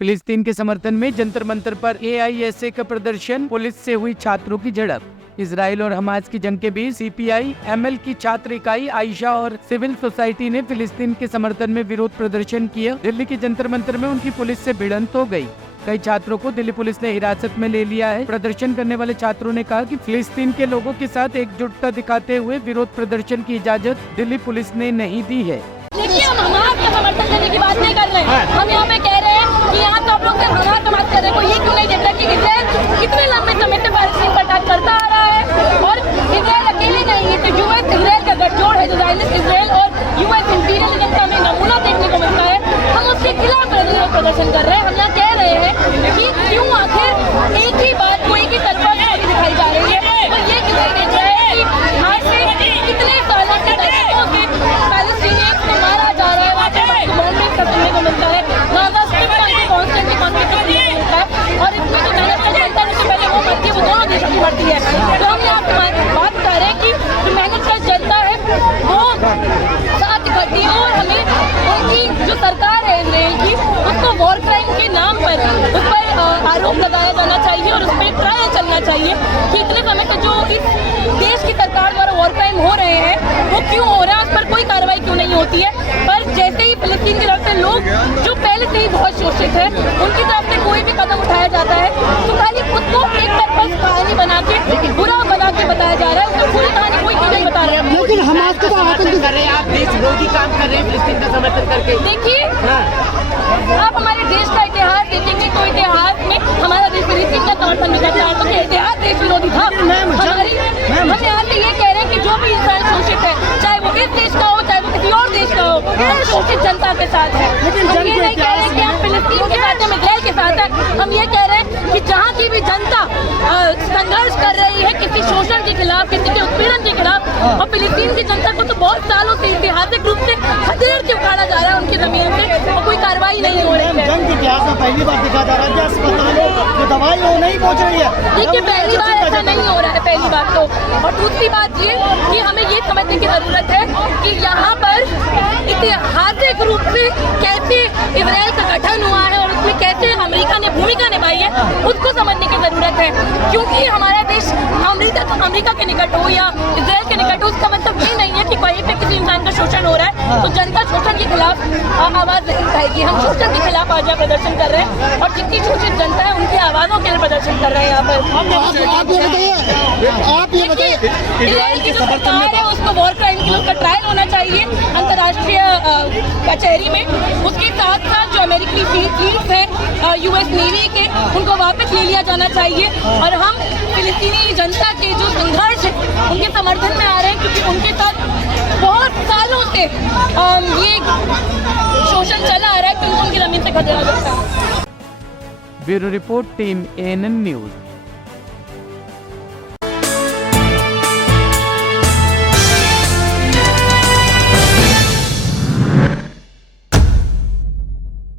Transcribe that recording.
फिलिस्तीन के समर्थन में जंतर मंतर पर AISA का प्रदर्शन, पुलिस से हुई छात्रों की झड़प। इजराइल और हमास की जंग के बीच CPI ML की छात्र इकाई आयशा और सिविल सोसाइटी ने फिलिस्तीन के समर्थन में विरोध प्रदर्शन किया। दिल्ली के जंतर मंतर में उनकी पुलिस से भिड़ंत हो गई। कई छात्रों को दिल्ली पुलिस ने हिरासत में ले लिया है। प्रदर्शन करने वाले छात्रों ने कहा कि फिलिस्तीन के लोगों के साथ एकजुटता दिखाते हुए विरोध प्रदर्शन की इजाजत दिल्ली पुलिस ने नहीं दी है। देखिए, हम हमास का समर्थन करने की बात नहीं कर रहे हैं। हम यहाँ पे कह रहे हैं कि यहाँ तो आप लोग हमास का बात कर रहे हैं। कोई ये क्यों नहीं देखता कि इजराइल कितने लंबे समय से पैलेस्टीन पर अटैक करता आ रहा है और इजराइल अकेले नहीं है। तो यूएस इजराइल का गठजोड़ है, जो ज़ायनिस्ट इजराइल और यूएस इंपीरियलिज्म का हमें नमूना देखने को मिलता है। हम उसके खिलाफ प्रदर्शन कर रहे हैं। हम यहाँ कह रहे हैं कि क्यों आखिर एक ही बात को एक ही तरफा दिखाई जा रही है। तो ये किसी देख रहा है कि आज से कितने सालों से दशकों से पैलेस्टीनियंस को मारा जा रहा है, वहाँ पे बॉम्बिंग करने को मिलता है, गाज़ा स्ट्रिप पर कॉन्स्टेंटली कॉन्फ्लिक्ट मिलता है और इसमें जो मेहनत कर जनता है, पहले वो मरती है, वो दोनों देशों की मरती है। तो हम यहाँ बात कर रहे हैं कि जो मेहनत कर जनता है वो साथ इकट्ठी हो और हमें उनकी जो सरकार है इजराइल की, उसको वॉर क्राइम के नाम पर उस पर आरोप लगाया जाना चाहिए और उस पर ट्रायल चलना चाहिए कि इतने समय से जो इस देश की सरकार द्वारा वॉर क्राइम हो रहे हैं वो क्यों हो रहा है, उस पर कोई कार्रवाई क्यों नहीं होती है। पर जैसे ही फिलिस्तीन की तरफ से लोग जो पहले से ही बहुत शोषित है उनकी तरफ से कोई भी कदम उठाया जाता है तो खाली उसको एक तरफा कहानी बना के बुरा बना के बताया जा रहा है, उसको पूरी कहानी कोई क्यों नहीं बता रहा है। लेकिन हमास को समर्थन कर रहे हैं, आप देश विरोधी काम कर रहे हैं फिलिस्तीन का समर्थन करके। देखिए, आप हमारे देश का इतिहास देखेंगे तो इतिहास में हमारा देश फिलिस्तीन का समर्थन नहीं करता है, तो क्या इतिहास देश विरोधी था? हम यहाँ से ये कह रहे हैं कि जो भी इंसान शोषित है, चाहे वो इस देश का हो चाहे वो किसी और देश का हो, शोषित जनता के साथ है। हम ये नहीं कह रहे हैं कि हम फिलिस्तीन के साथ हैं, इजराइल के साथ है। हम ये कह रहे हैं कि जहाँ की भी जनता संघर्ष कर रही है किसी शोषण के खिलाफ, किसी के उत्पीड़न के खिलाफ, और फिलिस्तीन की जनता को तो बहुत सालों से ऐतिहासिक रूप से खदेड़ के उखाड़ा जा रहा है उनकी जमीन से और कोई कार्रवाई नहीं हो रही है। जंग के इतिहास में पहली बार देखा जा रहा है कि अस्पतालों में दवाई वो नहीं पहुंच रही है। देखिए, पहली बार ऐसा नहीं हो रहा है, पहली बात तो। और दूसरी बात ये कि हमें ये समझने की जरूरत है कि यहाँ पर ऐतिहासिक रूप से कैसे इजराइल का गठन हुआ है और उसमें कैसे अमेरिका ने भूमिका निभाई है, उसको समझने की जरूरत है। क्योंकि हमारा देश अमेरिका के निकट हो या इजराइल के निकट हो, उसका मतलब ये नहीं है कि कहीं पे किसी इंसान का शोषण हो रहा है तो जनता शोषण के खिलाफ आवाज नहीं उठाएगी। हम शोषण के खिलाफ आज यहाँ प्रदर्शन कर रहे हैं और जितनी शोषित जनता है उनकी आवाजों के लिए प्रदर्शन कर रहे हैं यहाँ पर। आप ये बताइए, इजराइल की जो सरकार है उसको वॉर क्राइम की उसका ट्रायल होना चाहिए अंतर्राष्ट्रीय कचहरी में। उसके साथ साथ जो अमेरिकी फ्लीट्स है US नेवी के, उनको वापस ले लिया जाना चाहिए और हम फिलिस्तीनी जनता के जो संघर्ष है उनके समर्थन में आ रहे हैं, क्योंकि उनके साथ बहुत सालों से ये शोषण चला आ रहा है कि उनको उनकी जमीन से खदेड़ा जाता है। Bureau report, team ANN news.